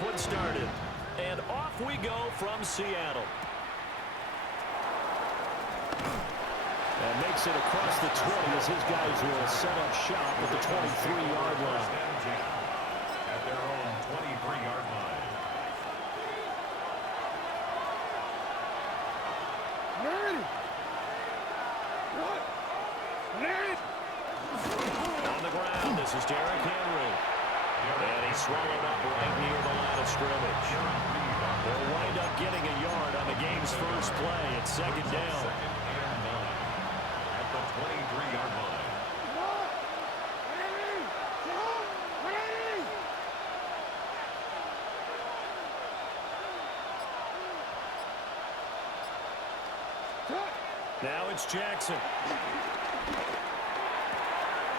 this one started. And off we go from Seattle. And makes it across the 20 as his guys will set up shop at the 23-yard line. At their own 23-yard line. On the ground, this is Derrick Henry. And he's swallowed up right near the line of scrimmage. They'll wind up getting a yard on the game's first play. It's second down. At the 23-yard line. Now it's Jackson.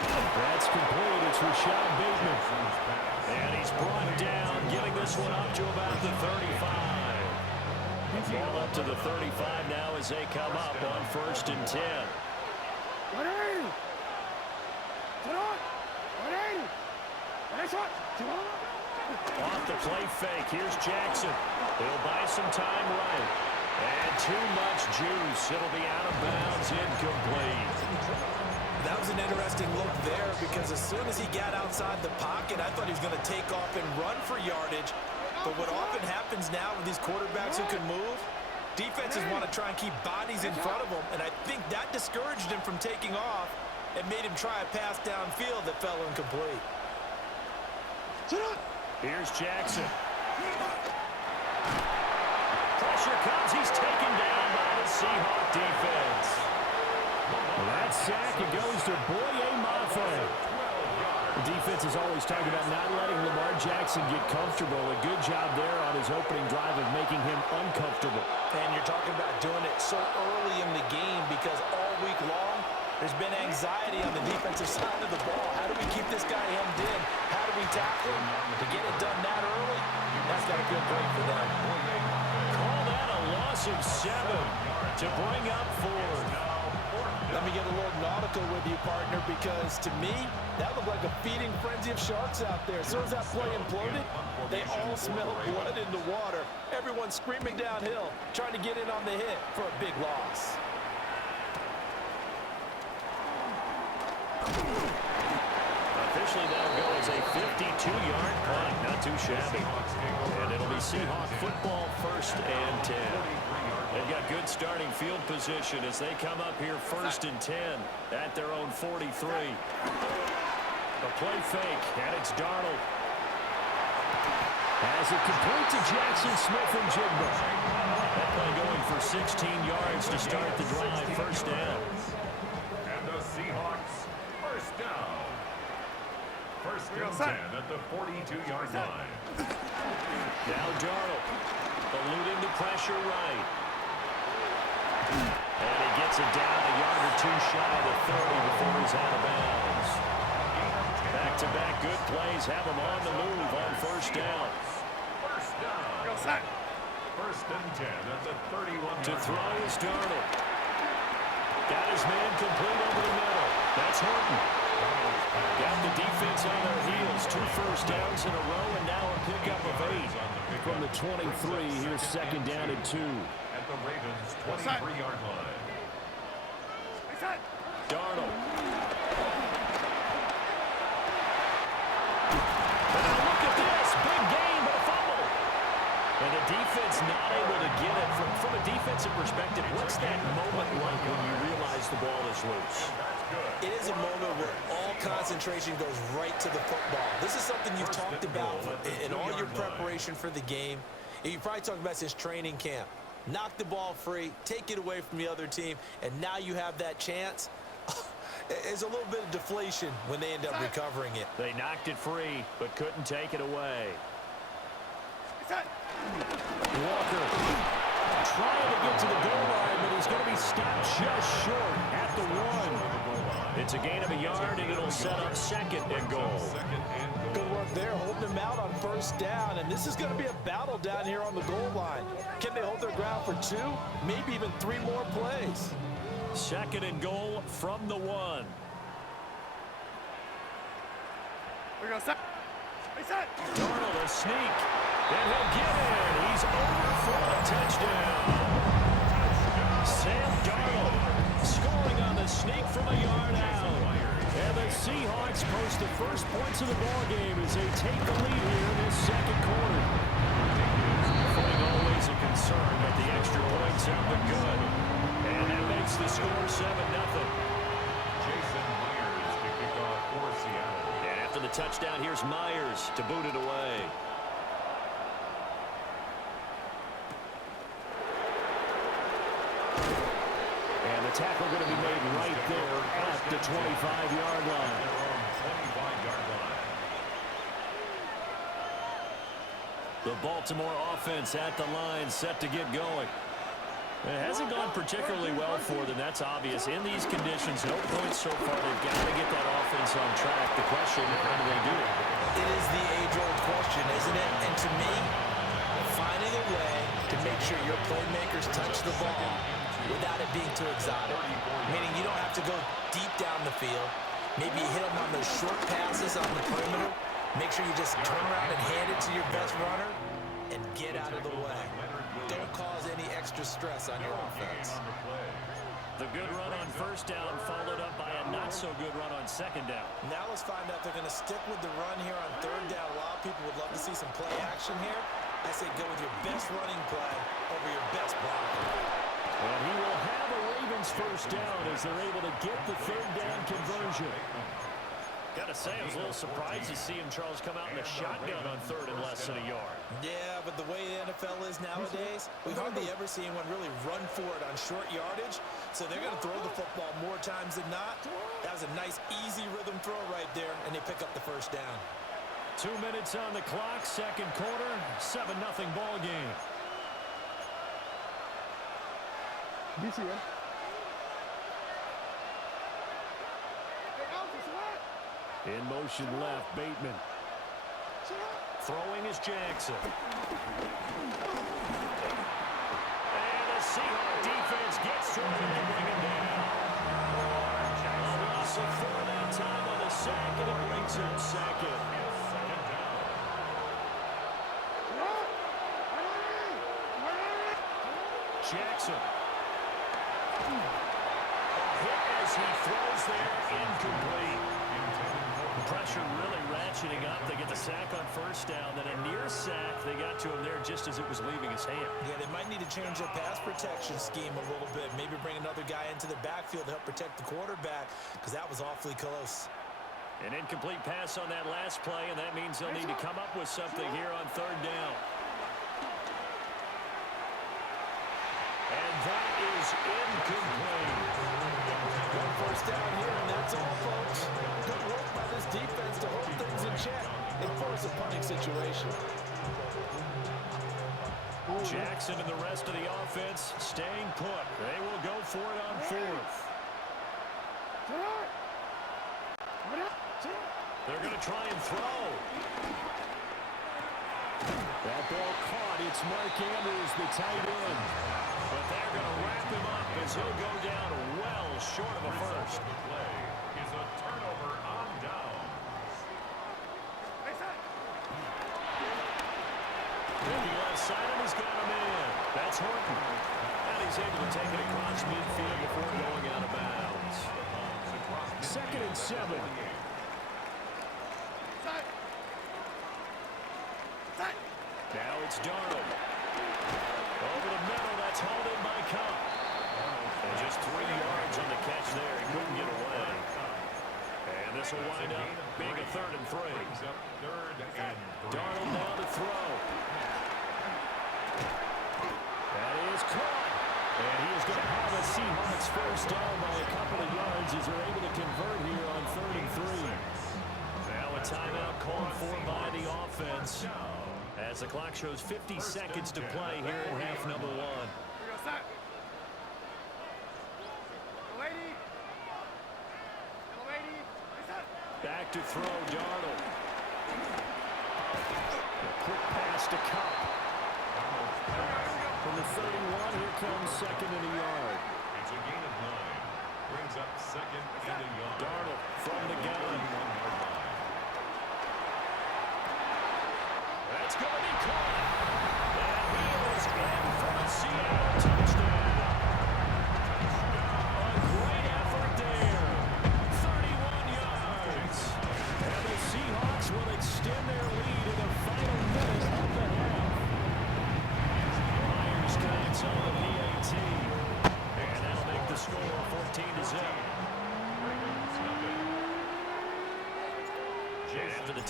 That's complete. It's Rashad Bateman. And he's brought down, getting this one up to about the 35. The ball up to the 35 now as they come up on 1st and 10. Off the play fake. Here's Jackson. He'll buy some time right. And too much juice. It'll be out of bounds, incomplete. That was an interesting look there because as soon as he got outside the pocket, I thought he was going to take off and run for yardage. But what often happens now with these quarterbacks who can move, defenses want to try and keep bodies in front of them, and I think that discouraged him from taking off and made him try a pass downfield that fell incomplete. Here's Jackson. Pressure comes. He's taken down by the Seahawks defense. That sack, it goes to Boye Mafe. The defense is always talking about not letting Lamar Jackson get comfortable. A good job there on his opening drive of making him uncomfortable. And you're talking about doing it so early in the game because all week long, there's been anxiety on the defensive side of the ball. How do we keep this guy hemmed in? How do we tackle him? To get it done that early, that's got to feel great for them. Call that a loss of 7 to bring up 4. Let me get a little nautical with you, partner, because to me, that looked like a feeding frenzy of sharks out there. As soon as that play imploded, they all smelled blood in the water. Everyone screaming downhill, trying to get in on the hit for a big loss. Officially, that'll go as a 52-yard punt. Not too shabby. And it'll be Seahawk football 1st and 10. They've got good starting field position as they come up here 1st and 10 at their own 43. The play fake, and it's Darnold. As it complete to Jackson Smith-Njigba. That play going for 16 yards to start the drive, 1st down. And the Seahawks, 1st down. 1st and 10 at the 42-yard line. Now Darnold, eluding the pressure right. And he gets it down a yard or two shy of the 30 before he's out of bounds. Back-to-back good plays have him on the move on 1st down. 1st down. 1st and 10 at the 31. To throw is Darnold. Got his man complete over the middle. That's Horton. Got the defense on their heels. 2 first downs in a row and now a pickup of 8. From the 23, here's 2nd down and 2. At the Ravens' 23-yard line. Darnold. Now look at this. Big gain, but a fumble. And the defense not able to get it. From a defensive perspective, what's that moment like when you realize the ball is loose? It is a moment where all concentration goes right to the football. This is something you've talked about in all your preparation for the game. You probably talked about since training camp. Knock the ball free, take it away from the other team, and now you have that chance. There's a little bit of deflation when they end up recovering it. They knocked it free, but couldn't take it away. Walker trying to get to the goal line, but he's going to be stopped just short at the 1. It's a gain of a yard, and it'll set up 2nd and goal. Good work there, holding them out on 1st down, and this is going to be a battle down here on the goal line. Can they hold their ground for 2, maybe even 3 more plays? 2nd and goal from the 1. We go set. Darnold, a sneak. And he'll get in. He's over for the touchdown. Sam Darnold scoring on the sneak from a yard out. And the Seahawks post the first points of the ballgame as they take the lead here in this second quarter. Footing always a concern, but the extra points have been good. And that makes the score 7-0. Jason Myers to kick off for Seattle. And after the touchdown, here's Myers to boot it away. And the tackle going to be made right there at the 25-yard line. 25-yard line. The Baltimore offense at the line, set to get going. It hasn't gone particularly well for them, that's obvious. In these conditions, no points so far. They've got to get that offense on track. The question, how do they do it? It is the age-old question, isn't it? And to me, finding a way to make sure your playmakers touch the ball without it being too exotic. Meaning you don't have to go deep down the field. Maybe you hit them on those short passes on the perimeter. Make sure you just turn around and hand it to your best runner and get out of the way. Don't cause any extra stress on your offense. The good run on first down followed up by a not-so-good run on second down. Now let's find out if they're going to stick with the run here on third down. A lot of people would love to see some play action here. I say go with your best running play over your best blocker. And he will have a Ravens first down as they're able to get the third down conversion. Got to say, I was a little surprised to see him, Charles, come out in the shotgun on third and less than a yard. Yeah, but the way the NFL is nowadays, we hardly ever see anyone really run for it on short yardage. So they're going to throw the football more times than not. That was a nice, easy rhythm throw right there, and they pick up the first down. 2 minutes on the clock, second quarter, 7-0 ball game. In motion left, Bateman. Throwing is Jackson. And the Seahawks defense gets to him and they bring him down. A loss of 4 that time on the sack, and it brings him second. Jackson. A hit as he throws there, incomplete. Pressure really ratcheting up. They get the sack on first down. Then a near sack. They got to him there just as it was leaving his hand. Yeah, they might need to change their pass protection scheme a little bit. Maybe bring another guy into the backfield to help protect the quarterback, because that was awfully close. An incomplete pass on that last play, and that means they'll need to come up with something here on third down. And that is incomplete. One first down here, and that's all, folks. Good work by this defense to hold things in check and force a punting situation. Jackson and the rest of the offense staying put. They will go for it on fourth. They're going to try and throw. That ball caught. It's Mark Andrews, the tight end. But they're going to wrap him up as he'll go down well short of a first. The play is a turnover on downs. Looking left side, and he's got him in. That's Horton. And he's able to take it across midfield before going out of bounds. 2nd and 7. Now it's Darnold. Over the middle, that's hauled in by Cup. And just 3 yards on the catch there. He couldn't get away. And this will wind up being a 3rd and 3. Darnold now to throw. That is caught. And he is going to have a Seahawks first down by a couple of yards as they're able to convert here on 3rd and 3. Now a timeout called for by the offense, as the clock shows 50 seconds to play here in half number 1. Back to throw, Darnold. A quick pass to Cup. From the 31, here comes 2nd and a yard. It's a gain of 9. Brings up 2nd and a yard. Darnold from the gun. That's going to be caught.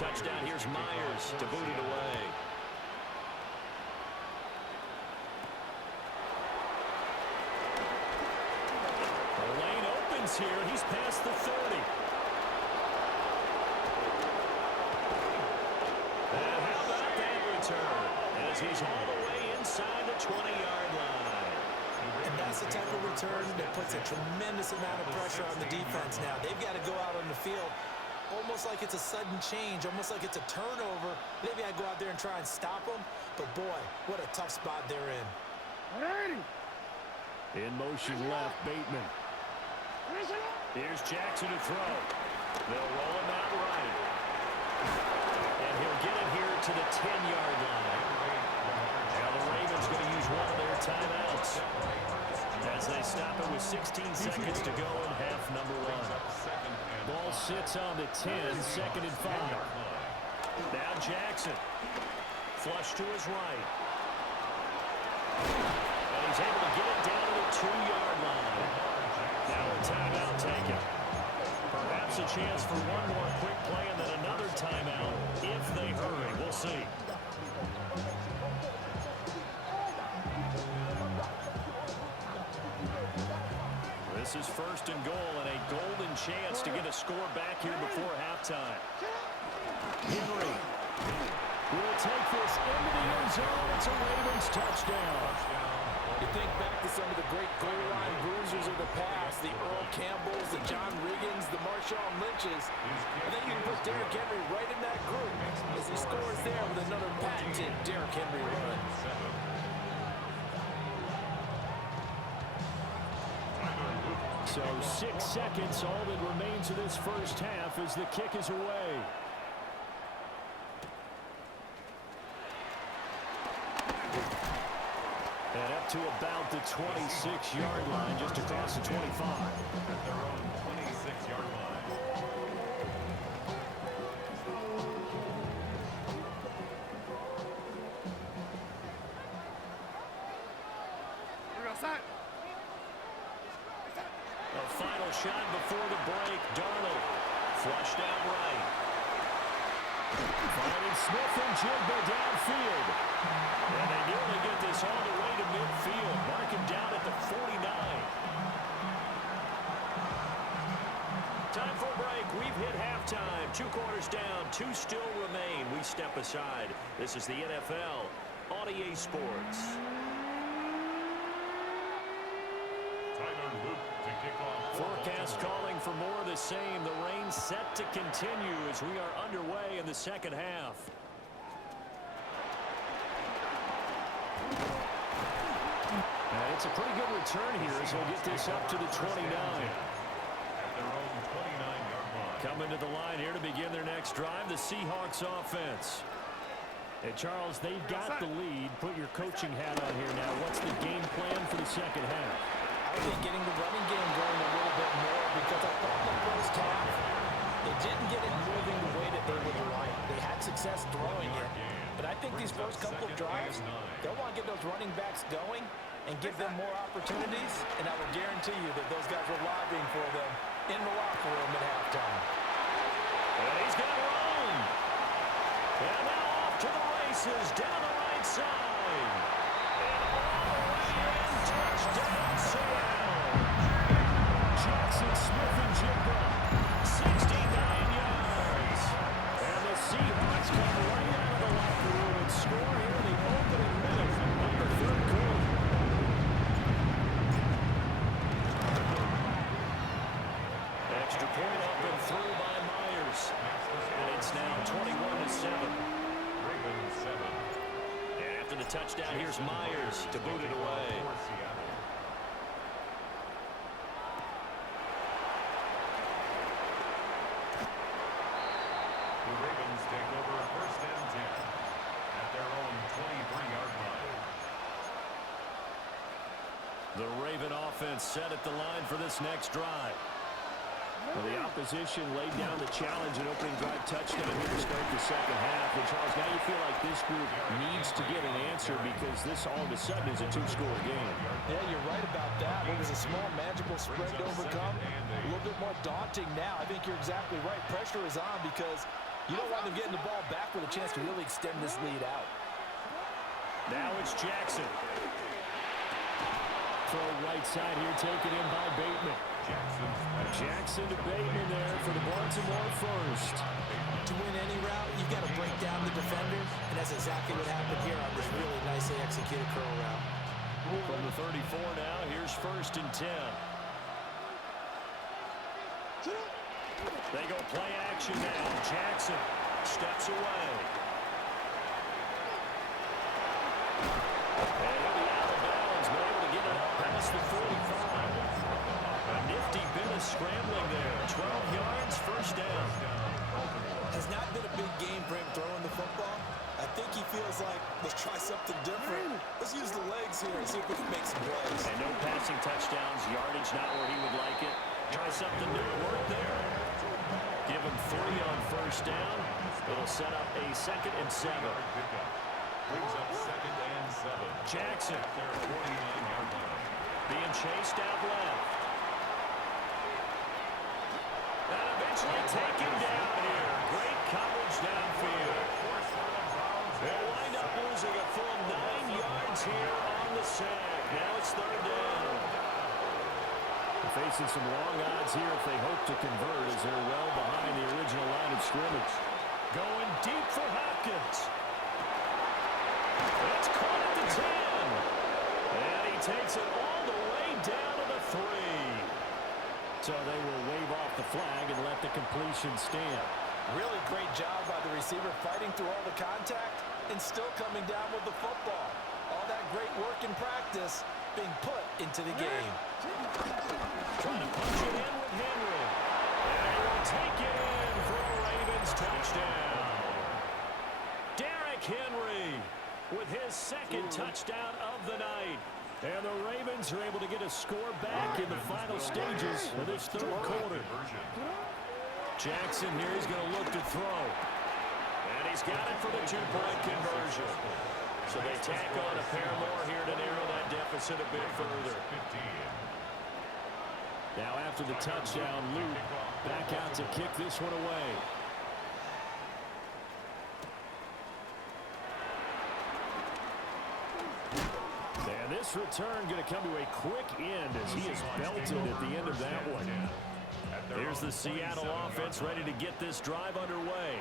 touchdown, here's Myers to boot it away. The lane opens here. He's past the 30. And how about that return? As he's all the way inside the 20-yard line. And that's the type of return that puts a tremendous amount of pressure on the defense now. They've got to go out on the field almost like it's a sudden change, almost like it's a turnover. Maybe I go out there and try and stop them, but boy, what a tough spot they're in. In motion left, Bateman. Here's Jackson to throw. They'll roll him out right. And he'll get it here to the 10-yard line. Now the Ravens going to use one of their timeouts as they stop it with 16 seconds to go in half number one. Ball sits on the 10, 2nd and 5. Now Jackson. Flush to his right. And he's able to get it down to the 2-yard line. Now a timeout taken. Perhaps a chance for one more quick play and then another timeout if they hurry. We'll see. This is 1st and goal and a golden chance to get a score back here before halftime. Henry will take this into the end zone. It's a Ravens touchdown. You think back to some of the great goal line bruisers of the past, the Earl Campbells, the John Riggins, the Marshawn Lynches. I think you can put Derrick Henry right in that group as he scores there with another patented Derrick Henry run. So 6 seconds, all that remains of this first half as the kick is away. And up to about the 26-yard line, just across the 25. At their own 26-yard line. A final shot before the break. Darnold flushed out right. Finding Smith and Jigba downfield. And they nearly get this all the way to midfield. Mark him down at the 49. Time for a break. We've hit halftime. 2 quarters down. 2 still remain. We step aside. This is the NFL on EA Sports. Forecast calling for more of the same. The rain set to continue as we are underway in the second half. And it's a pretty good return here as he'll get this up to the 29. At their own 29-yard line. Coming to the line here to begin their next drive, the Seahawks offense. Hey, Charles, they've got the lead. Put your coaching hat on here now. What's the game plan for the second half? I think getting the running game going a little bit more because I thought the first half, they didn't get it moving the way that they would like. They had success throwing it. But I think these first couple of drives, they'll want to get those running backs going and give them more opportunities. And I will guarantee you that those guys were lobbying for them in the locker room at halftime. And he's got room. And now off to the races down the right side. And all the way in, touchdown, Seattle. Jackson, Smith, and Jigba, 69 yards. And the Seahawks come right out of the locker room and score here in the opening minute of the third quarter. Extra point up and through by Myers. And it's now 21-7. Ravens 7. And after the touchdown, here's Myers to boot it away. The Ravens take over 1st and 10 at their own 23-yard line. The Raven offense set at the line for this next drive. Well, the opposition laid down the challenge and opening drive touchdown here to start the second half. And Charles, now you feel like this group needs to get an answer because this all of a sudden is a 2-score game. Yeah, you're right about that. It was a small, manageable spread to overcome. A little bit more daunting now. I think you're exactly right. Pressure is on because You don't want them getting the ball back with a chance to really extend this lead out. Now it's Jackson. Throw right side here, taken in by Bateman. Jackson to Bateman there for the Baltimore first. To win any route, you've got to break down the defender, and that's exactly what happened here on this really nicely executed curl route. From the 34 now, here's 1st and 10. They go play action now. Jackson steps away. And he'll be out of bounds, but able to get it up past the 45. A nifty bit of scrambling there. 12 yards, 1st down. Has not been a big game for him throwing the football. I think he feels like, let's try something different. Let's use the legs here and see if we can make some plays. And no passing touchdowns, yardage not where he would like it. Try something new, work there. Give him 3 on 1st down. It'll set up a 2nd and 7. Brings up 2nd and 7. Jackson. Their 49-yard line. Being chased out left. And eventually taken down here. Great coverage downfield. They'll wind up losing a full 9 yards here on the sack. Now it's 3rd down. They're facing some long odds here if they hope to convert, as they're well behind the original line of scrimmage. Going deep for Hopkins. It's caught at the 10. And he takes it all the way down to the 3. So they will wave off the flag and let the completion stand. Really great job by the receiver fighting through all the contact and still coming down with the football. All that great work in practice being put into the game. Trying to punch it in with Henry. And he will take it in for a Ravens touchdown. Derrick Henry with his 2nd touchdown of the night. And the Ravens are able to get a score back in the final stages of this 3rd quarter. Jackson here is going to look to throw. And he's got it for the 2-point conversion. So they tack on a pair more here to narrow that deficit a bit further. Now after the touchdown, Luke back out to kick this one away. And this return going to come to a quick end as he is belted at the end of that one. Here's the Seattle offense ready to get this drive underway.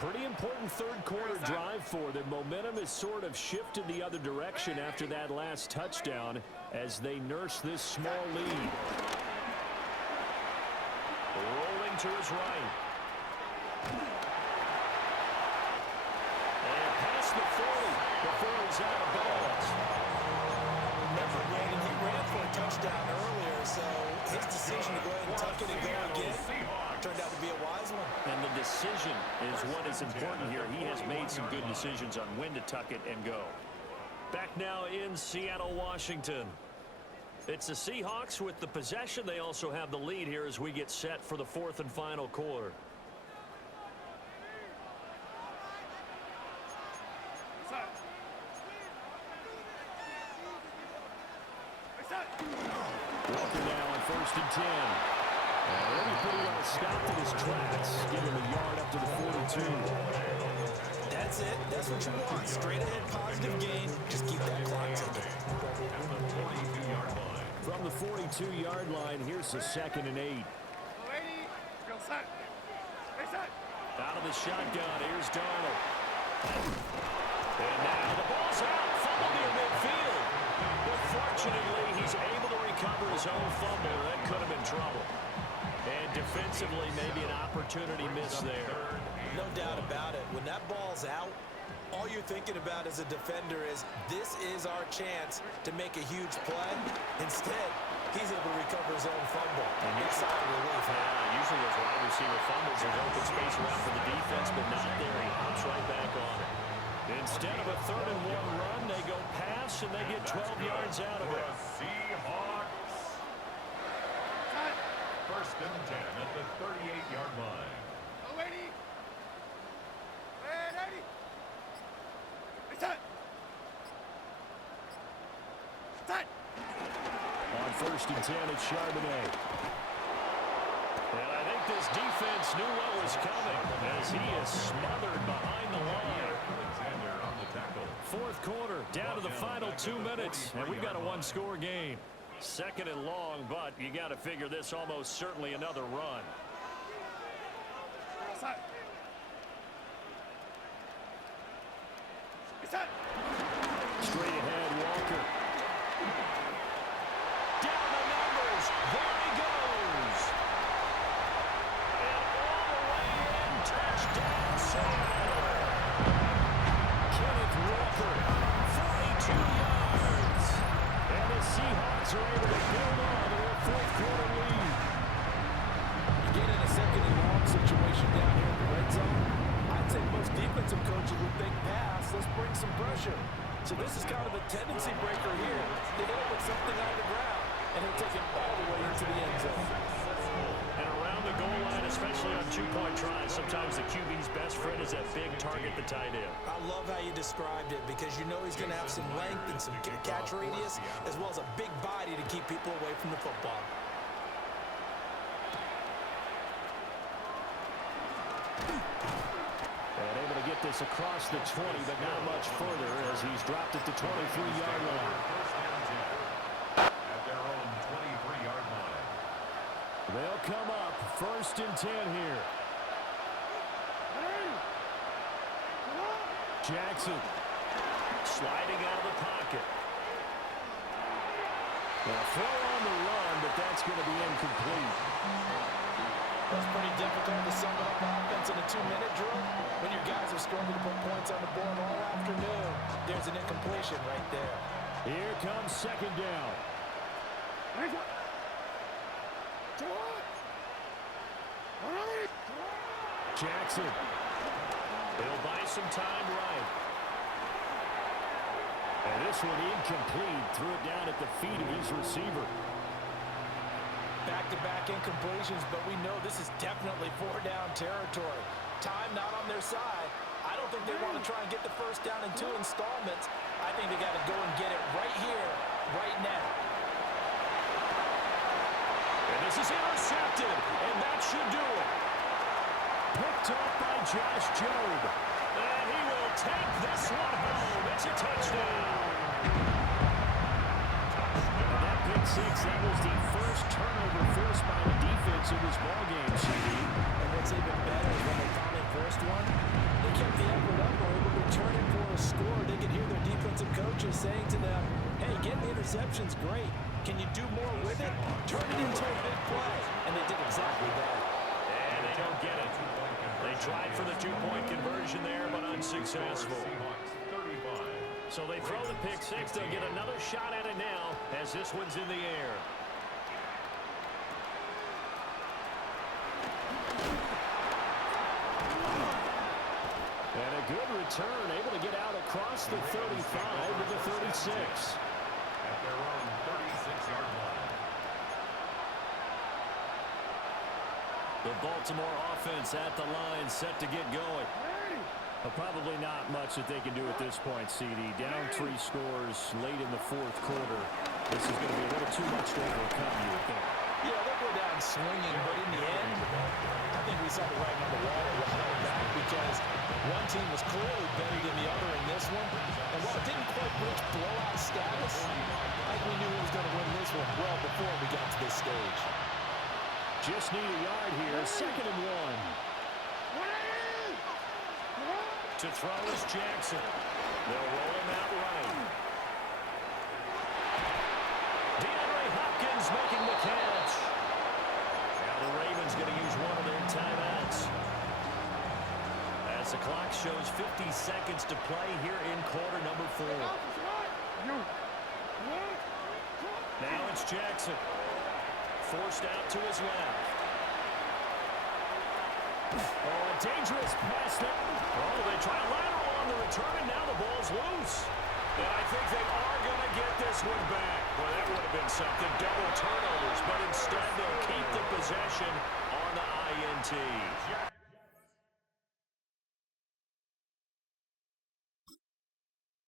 Pretty important 3rd quarter drive for them. Momentum has sort of shifted the other direction after that last touchdown as they nurse this small lead. Rolling to his right. And past the 40 before he's out of bounds. Remember, Brandon, he ran for a touchdown earlier, so his decision to go ahead and tuck it and go again turned out to be a wise one. And the decision is what is important here. He has made some good decisions on when to tuck it and go. Back now in Seattle, Washington. It's the Seahawks with the possession. They also have the lead here as we get set for the 4th and final quarter. Walker now on 1st and 10. Already pretty well stopped in his tracks. Give him a yard up to the 42. That's it. That's what you want. Straight ahead positive gain. Just keep that clock ticking. From the 42-yard line, here's the 2nd and 8. Out of the shotgun, here's Darnold. And now the ball's out. Fumble near midfield. But fortunately, he's able to recover his own fumble. That could have been trouble. And defensively, maybe an opportunity miss there. No doubt about it. When that ball's out, all you're thinking about as a defender is, this is our chance to make a huge play. Instead, he's able to recover his own fumble. And it's a relief. Usually those wide receiver fumbles, there's open space around for the defense, but not there. He hops right back on it. Instead of a 3rd and 1 run, they go pass, and they get 12 yards out of it. Seahawks. 1st and 10 at the 38-yard line. On 1st and 10, it's Charbonnet. And I think like this defense knew what was coming as he is smothered behind the line. Alexander on the tackle. Fourth quarter, down to the final 2 minutes, and we've got a one-score game. Second and long, but you got to figure this almost certainly another run. Straight ahead, Walker. Down the numbers. There he goes. And all the way in. Touchdown, Seattle. Kenneth Walker, 42 yards. And the Seahawks are able to build on to their fourth quarter lead. You get in a second and long situation down here in the red zone. I'd say most defensive coaches would think pass. Let's bring some pressure. So this is kind of a tendency breaker here. They hit him with something on the ground, and he'll take it all the way into the end zone. And around the goal line, especially on two-point tries, sometimes the QB's best friend is that big target, the tight end. I love how you described it because you know he's going to have some length and some catch radius as well as a big body to keep people away from the football. And able to get this across the 20, but not much further as he's dropped it to 23-yard line. At their own 23-yard line. They'll come up first and 10 here. Jackson sliding out of the pocket. Now throw on the run, but that's going to be incomplete. That's pretty difficult to sum up offense in a 2-minute drill when your guys are struggling to put points on the board all afternoon. There's an incompletion right there. Here comes second down. Jackson. They'll buy some time right. And this one incomplete. Threw it down at the feet of his receiver. Back-to-back incompletions, but we know this is definitely four-down territory. Time not on their side. I don't think they want to try and get the first down in 2 installments. I think they got to go and get it right here, right now. And this is intercepted, and that should do it. Picked up by Josh Jobe. And he will take this one home. It's a touchdown. And that pick six, that was the first turnover forced by the defense in this ballgame, CD. And what's even better is when they finally forced one, they kept the effort up, were able to return it for a score. They could hear their defensive coaches saying to them, hey, getting the interception's great. Can you do more with it? Turn it into a big play. And they did exactly that. And they don't get it. They tried for the two-point conversion there, but unsuccessful. So they throw the pick six. They'll get another shot at it now as this one's in the air. And a good return, able to get out across the 35 to the 36. At their own 36-yard line. The Baltimore offense at the line, set to get going. Probably not much that they can do at this point, CD. Down 3 scores late in the fourth quarter. This is going to be a little too much to overcome, you would think. Yeah, they'll go down swinging, but in the end, I think we saw the writing on the wall a while back because one team was clearly better than the other in this one. And while it didn't quite reach blowout status, I think we knew who was going to win this one well before we got to this stage. Just need a yard here. Second and 1. To throw is Jackson. They'll roll him out right. DeAndre Hopkins making the catch. Now the Ravens going to use one of their timeouts. As the clock shows 50 seconds to play here in quarter number 4. Now it's Jackson. Forced out to his left. Oh, a dangerous pass there. Oh, they try a lateral on the return, and now the ball's loose. And I think they are going to get this one back. Well, that would have been something. Double turnovers, but instead they'll keep the possession on the INT.